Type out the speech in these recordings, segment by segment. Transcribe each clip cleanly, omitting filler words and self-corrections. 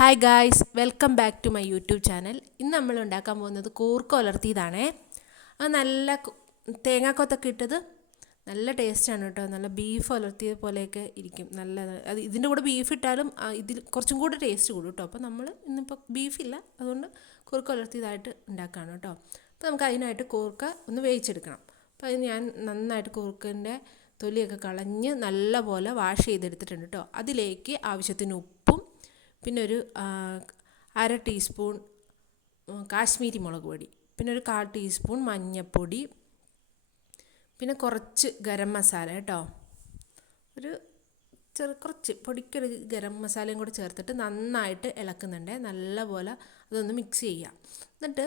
Hi guys, welcome back to my YouTube channel. ഇന്ന് നമ്മൾ ഉണ്ടാക്കാൻ പോകുന്നത് കൂർക്ക ഉലർത്തിയതാണേ. അത് നല്ല തേങ്ങാക്കൊത്തൊക്കെ ഇട്ടത് നല്ല ടേസ്റ്റാണ് കേട്ടോ. നല്ല ബീഫ് ഉലർത്തിയത് പോലെയൊക്കെ ഇരിക്കും. അത് ഇതിൻ്റെ കൂടെ ബീഫ് ഇട്ടാലും ഇതിൽ കുറച്ചും കൂടെ ടേസ്റ്റ് കൂടും കേട്ടോ. അപ്പോൾ നമ്മൾ ഇന്നിപ്പോൾ ബീഫില്ല, അതുകൊണ്ട് കൂർക്ക ഉലർത്തിയതായിട്ട് ഉണ്ടാക്കുകയാണ് കേട്ടോ. അപ്പോൾ നമുക്ക് അതിനായിട്ട് കൂർക്ക ഒന്ന് വേവിച്ചെടുക്കണം. അപ്പോൾ അത് ഞാൻ നന്നായിട്ട് കൂർക്കൻ്റെ തൊലിയൊക്കെ കളഞ്ഞ് നല്ല പോലെ വാഷ് ചെയ്തെടുത്തിട്ടുണ്ട് കേട്ടോ. അതിലേക്ക് ആവശ്യത്തിന് ഉപ്പും പിന്നെ ഒരു 1/2 ടീസ്പൂൺ കാശ്മീരി മുളക് പൊടി, പിന്നെ ഒരു 1/4 ടീസ്പൂൺ മഞ്ഞൾപ്പൊടി, പിന്നെ കുറച്ച് ഗരം മസാല കേട്ടോ. കുറച്ച് പൊടിക്കൊരു ഗരം മസാലയും കൂടെ ചേർത്തിട്ട് നന്നായിട്ട് ഇളക്കുന്നുണ്ട്. നല്ലപോലെ അതൊന്ന് മിക്സ് ചെയ്യുക. എന്നിട്ട്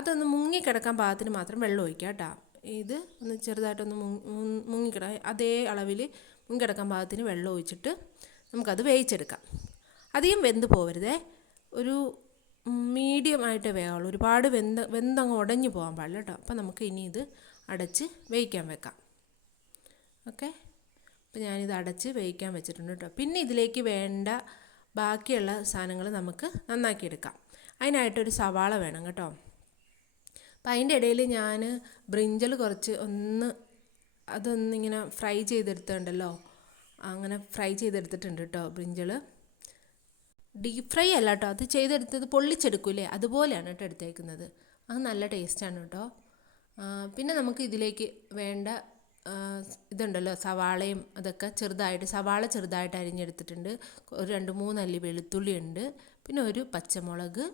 അതൊന്ന് മുങ്ങിക്കിടക്കാൻ പാകത്തിന് മാത്രം വെള്ളം ഒഴിക്കുക കേട്ടോ. ഇത് ഒന്ന് ചെറുതായിട്ടൊന്ന് അതേ അളവിൽ മുങ്ങിക്കിടക്കാൻ പാകത്തിന് വെള്ളം ഒഴിച്ചിട്ട് നമുക്കത് വേവിച്ചെടുക്കാം. അധികം വെന്ത് പോകരുതേ, ഒരു മീഡിയം ആയിട്ട് വേവുള്ളൂ. ഒരുപാട് വെന്തങ്ങ് ഉടഞ്ഞു പോകാൻ പാടില്ല കേട്ടോ. അപ്പോൾ നമുക്ക് ഇനി ഇത് അടച്ച് വേവിക്കാൻ വെക്കാം. ഓക്കെ, അപ്പോൾ ഞാനിത് അടച്ച് വേവിക്കാൻ വെച്ചിട്ടുണ്ട് കേട്ടോ. പിന്നെ ഇതിലേക്ക് വേണ്ട ബാക്കിയുള്ള സാധനങ്ങൾ നമുക്ക് നന്നാക്കിയെടുക്കാം. അതിനായിട്ടൊരു സവാള വേണം കേട്ടോ. അപ്പം അതിൻ്റെ ഇടയിൽ ഞാൻ ബ്രിഞ്ചൽ കുറച്ച് അതൊന്നിങ്ങനെ ഫ്രൈ ചെയ്തെടുത്തിട്ടുണ്ടല്ലോ, അങ്ങനെ ഫ്രൈ ചെയ്തെടുത്തിട്ടുണ്ട് കേട്ടോ. ബ്രിഞ്ചൽ ഡീപ്പ് ഫ്രൈ അല്ല കേട്ടോ, അത് ചെയ്തെടുത്തത് പൊള്ളിച്ചെടുക്കൂലേ, അതുപോലെയാണ് കേട്ടോ എടുത്തേക്കുന്നത്. അത് നല്ല ടേസ്റ്റാണ് കേട്ടോ. പിന്നെ നമുക്ക് ഇതിലേക്ക് വേണ്ട ഇതുണ്ടല്ലോ, സവാളയും അതൊക്കെ സവാള ചെറുതായിട്ട് അരിഞ്ഞെടുത്തിട്ടുണ്ട്. ഒരു 2-3 അല്ലി വെളുത്തുള്ളി ഉണ്ട്, പിന്നെ ഒരു പച്ചമുളക്,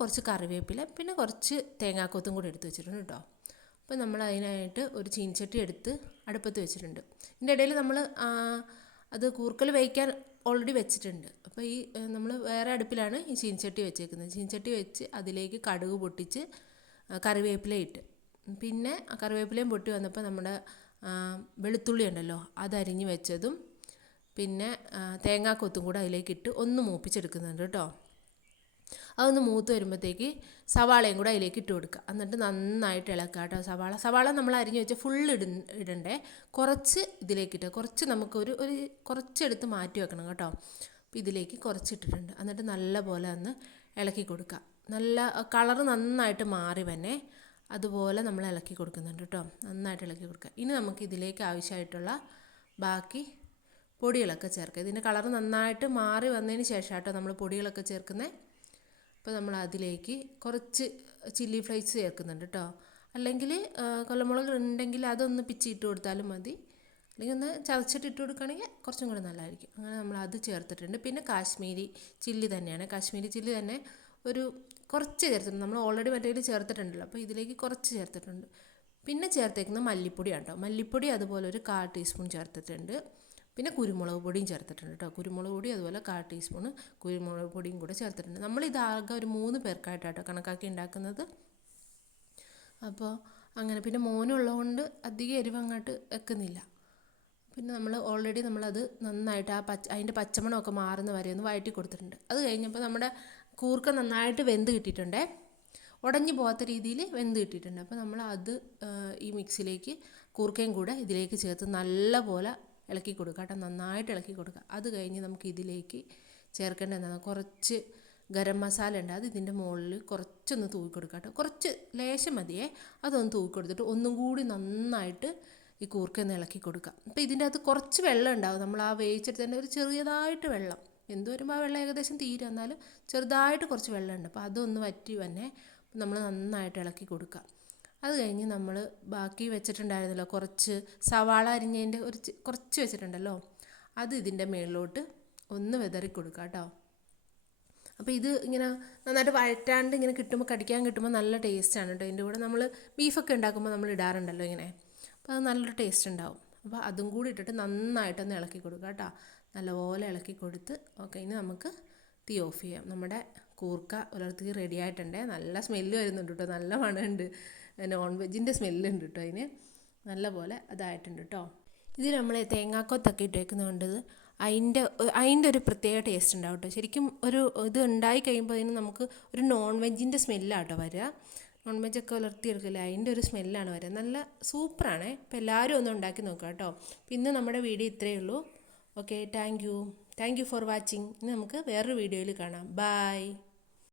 കുറച്ച് കറിവേപ്പില, പിന്നെ കുറച്ച് തേങ്ങാക്കൊത്തും കൂടി എടുത്ത് വെച്ചിട്ടുണ്ട് കേട്ടോ. അപ്പോൾ നമ്മൾ അതിനായിട്ട് ഒരു ചീനിച്ചട്ടി എടുത്ത് അടുപ്പത്ത് വെച്ചിട്ടുണ്ട്. ഇതിൻ്റെ ഇടയിൽ നമ്മൾ അത് കൂർക്കൽ വേവിക്കാൻ ഓൾറെഡി വെച്ചിട്ടുണ്ട്. അപ്പോൾ നമ്മൾ വേറെ അടുപ്പിലാണ് ഈ ചീനിച്ചട്ടി വെച്ചേക്കുന്നത്. ചീനിച്ചട്ടി വെച്ച് അതിലേക്ക് കടുക് പൊട്ടിച്ച് കറിവേപ്പില ഇട്ട്, പിന്നെ കറിവേപ്പിലയും പൊട്ടി വന്നപ്പോൾ നമ്മുടെ വെളുത്തുള്ളി ഉണ്ടല്ലോ അതരിഞ്ഞ് വെച്ചതും പിന്നെ തേങ്ങാക്കൊത്തും കൂടെ അതിലേക്ക് ഇട്ട് ഒന്ന് മൂപ്പിച്ചെടുക്കുന്നുണ്ട് കേട്ടോ. അതൊന്ന് മൂത്ത് വരുമ്പോഴത്തേക്ക് സവാളയും കൂടെ അതിലേക്ക് ഇട്ട് കൊടുക്കുക. എന്നിട്ട് നന്നായിട്ട് ഇളക്കുക കേട്ടോ. സവാള നമ്മൾ അരിഞ്ഞ് വെച്ച് ഫുള്ള് ഇടണ്ടേ, കുറച്ച് ഇതിലേക്കിട്ട് കുറച്ച് നമുക്ക് ഒരു കുറച്ചെടുത്ത് മാറ്റി വെക്കണം കേട്ടോ. അപ്പോൾ ഇതിലേക്ക് കുറച്ചിട്ടിട്ടുണ്ട്. എന്നിട്ട് നല്ല പോലെ ഒന്ന് ഇളക്കി കൊടുക്കുക. നല്ല കളറ് നന്നായിട്ട് മാറി തന്നെ അതുപോലെ നമ്മൾ ഇളക്കി കൊടുക്കുന്നുണ്ട് കേട്ടോ. നന്നായിട്ട് ഇളക്കി കൊടുക്കുക. ഇനി നമുക്ക് ഇതിലേക്ക് ആവശ്യമായിട്ടുള്ള ബാക്കി പൊടികളൊക്കെ ചേർക്കുക. ഇതിൻ്റെ കളറ് നന്നായിട്ട് മാറി വന്നതിന് ശേഷം കേട്ടോ നമ്മൾ പൊടികളൊക്കെ ചേർക്കുന്നത്. അപ്പോൾ നമ്മൾ അതിലേക്ക് കുറച്ച് ചില്ലി ഫ്ലേക്സ് ചേർക്കുന്നുണ്ട് കേട്ടോ. അല്ലെങ്കിൽ കൊല്ലമുളക് ഉണ്ടെങ്കിൽ അതൊന്ന് പിച്ചിട്ട് കൊടുത്താലും മതി, അല്ലെങ്കിൽ ഒന്ന് ചതച്ചിട്ട് ഇട്ട് കൊടുക്കുകയാണെങ്കിൽ കുറച്ചും കൂടെ നല്ലതായിരിക്കും. അങ്ങനെ നമ്മൾ അത് ചേർത്തിട്ടുണ്ട്. പിന്നെ കാശ്മീരി ചില്ലി തന്നെയാണ്, കാശ്മീരി ചില്ലി തന്നെ ഒരു കുറച്ച് ചേർത്തിട്ടുണ്ട്. നമ്മൾ ഓൾറെഡി മറ്റേതിൽ ചേർത്തിട്ടുണ്ടല്ലോ, അപ്പോൾ ഇതിലേക്ക് കുറച്ച് ചേർത്തിട്ടുണ്ട്. പിന്നെ ചേർത്തേക്കുന്നത് മല്ലിപ്പൊടിയാണ് കേട്ടോ. മല്ലിപ്പൊടി അതുപോലെ ഒരു 1/4 ടീസ്പൂൺ ചേർത്തിട്ടുണ്ട്. പിന്നെ കുരുമുളക് പൊടിയും ചേർത്തിട്ടുണ്ട് കേട്ടോ. കുരുമുളക് പൊടി അതുപോലെ 1/4 ടീസ്പൂൺ കുരുമുളക് പൊടിയും കൂടെ ചേർത്തിട്ടുണ്ട്. നമ്മളിതാകെ ഒരു 3 പേർക്കായിട്ടാട്ടോ കണക്കാക്കി ഉണ്ടാക്കുന്നത്. അപ്പോൾ അങ്ങനെ പിന്നെ മോനുള്ളതുകൊണ്ട് അധികം എരിവ് അങ്ങോട്ട് വെക്കുന്നില്ല. പിന്നെ നമ്മൾ ഓൾറെഡി നമ്മളത് നന്നായിട്ട് അതിൻ്റെ പച്ചമണമൊക്കെ മാറുന്ന വരെ ഒന്ന് വഴറ്റി കൊടുത്തിട്ടുണ്ട്. അത് കഴിഞ്ഞപ്പോൾ നമ്മുടെ കൂർക്ക നന്നായിട്ട് വെന്ത് കിട്ടിയിട്ടുണ്ടേ, ഉടഞ്ഞു പോകാത്ത രീതിയിൽ വെന്ത് കിട്ടിയിട്ടുണ്ട്. അപ്പോൾ നമ്മൾ ഈ മിക്സിലേക്ക് കൂർക്കയും കൂടെ ഇതിലേക്ക് ചേർത്ത് നല്ല പോലെ ഇളക്കി കൊടുക്കുക കേട്ടോ. നന്നായിട്ട് ഇളക്കി കൊടുക്കുക. അത് കഴിഞ്ഞ് നമുക്ക് ഇതിലേക്ക് ചേർക്കേണ്ടതാണ് കുറച്ച് ഗരം മസാല ഉണ്ട്, അത് ഇതിൻ്റെ മുകളിൽ കുറച്ചൊന്ന് തൂക്കി കൊടുക്കുക കേട്ടോ. കുറച്ച് ലേശം മതിയേ, അതൊന്ന് തൂക്കി കൊടുത്തിട്ട് ഒന്നും കൂടി നന്നായിട്ട് ഈ കൂർക്കൊന്ന് ഇളക്കി കൊടുക്കുക. അപ്പോൾ ഇതിൻ്റെ അകത്ത് കുറച്ച് വെള്ളം ഉണ്ടാകും. നമ്മൾ വേവിച്ചെടുത്തതിൻ്റെ ഒരു ചെറിയതായിട്ട് വെള്ളം എന്ത് വരുമ്പോൾ ആ വെള്ളം ഏകദേശം തീരും, എന്നാലും ചെറുതായിട്ട് കുറച്ച് വെള്ളമുണ്ട്. അപ്പോൾ അതൊന്ന് വറ്റി തന്നെ നമ്മൾ നന്നായിട്ട് ഇളക്കി കൊടുക്കുക. അത് കഴിഞ്ഞ് നമ്മൾ ബാക്കി വെച്ചിട്ടുണ്ടായിരുന്നല്ലോ, കുറച്ച് സവാള അരിഞ്ഞതിൻ്റെ കുറച്ച് വെച്ചിട്ടുണ്ടല്ലോ, അത് ഇതിൻ്റെ മുകളിലോട്ട് ഒന്ന് വിതറി കൊടുക്കുക കേട്ടോ. അപ്പോൾ ഇത് ഇങ്ങനെ നന്നായിട്ട് വഴറ്റാണ്ട് ഇങ്ങനെ കടിക്കാൻ കിട്ടുമ്പോൾ നല്ല ടേസ്റ്റാണ് കേട്ടോ. ഇതിൻ്റെ കൂടെ നമ്മൾ ബീഫൊക്കെ ഉണ്ടാക്കുമ്പോൾ നമ്മൾ ഇടാറുണ്ടല്ലോ ഇങ്ങനെ, അപ്പോൾ അത് നല്ലൊരു ടേസ്റ്റ് ഉണ്ടാവും. അപ്പോൾ അതും കൂടി ഇട്ടിട്ട് നന്നായിട്ടൊന്ന് ഇളക്കി കൊടുക്കുക കേട്ടോ. നല്ലപോലെ ഇളക്കി കൊടുത്ത് ഓക്കെ, ഇനി നമുക്ക് തീ ഓഫ് ചെയ്യാം. നമ്മുടെ കൂർക്ക ഉലർത്തി റെഡി ആയിട്ടുണ്ട്. നല്ല സ്മെല്ല് വരുന്നുണ്ട് കേട്ടോ, നല്ല മണമുണ്ട്, നോൺ വെജിൻ്റെ സ്മെല്ലുണ്ട് കേട്ടോ. അതിന് നല്ല പോലെ അതായിട്ടുണ്ട് കേട്ടോ. ഇത് നമ്മൾ തേങ്ങാക്കൊത്തൊക്കെ ഇട്ടേക്കുന്നതുകൊണ്ട് അതിൻ്റെ ഒരു പ്രത്യേക ടേസ്റ്റ് ഉണ്ടാവും കേട്ടോ. ശരിക്കും ഇത് ഉണ്ടായി കഴിയുമ്പോൾ അതിന് നമുക്ക് ഒരു നോൺ വെജിൻ്റെ സ്മെല്ലാണ് കേട്ടോ വരിക. നോൺ വെജൊക്കെ ഉലർത്തിയെടുക്കില്ല, അതിൻ്റെ ഒരു സ്മെല്ലാണ് വരിക. നല്ല സൂപ്പറാണേ. അപ്പോൾ എല്ലാവരും ഒന്ന് ഉണ്ടാക്കി നോക്കുക കേട്ടോ. പിന്നെ നമ്മുടെ വീഡിയോ ഇത്രയേ ഉള്ളൂ. Okay, thank you. Thank you for watching. ഇനി നമുക്ക് വേറൊരു വീഡിയോയിൽ കാണാം. ബായ്.